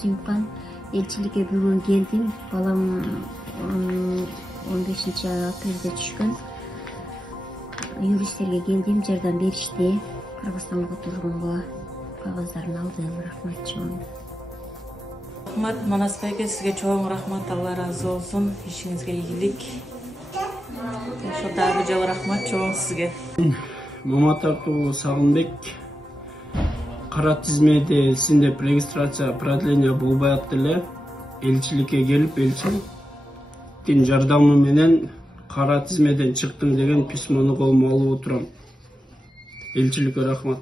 Сүйүмкан. Элчиликке бүгүн келдим. Балам 15 апрелде түшкөн. Юристтерге келдим, жардам беришти. Кыргызстанга турганга кагаздарын алдым. Рахмат чоң. Рахмат Манас байке, сизге чоң рахмат, Алла разы болсун. Ишиңизге ийгилик. Ошо дагы жолу рахмат чоң сизге. Маматов Сагынбек, кара тизмеде син деп регистрация продление болбой атты эле. Элчиликке келип, элчиликтин жардамы менен кара тизмеден чыктым деген письмону колума алып отурам. Элчиликке рахмат.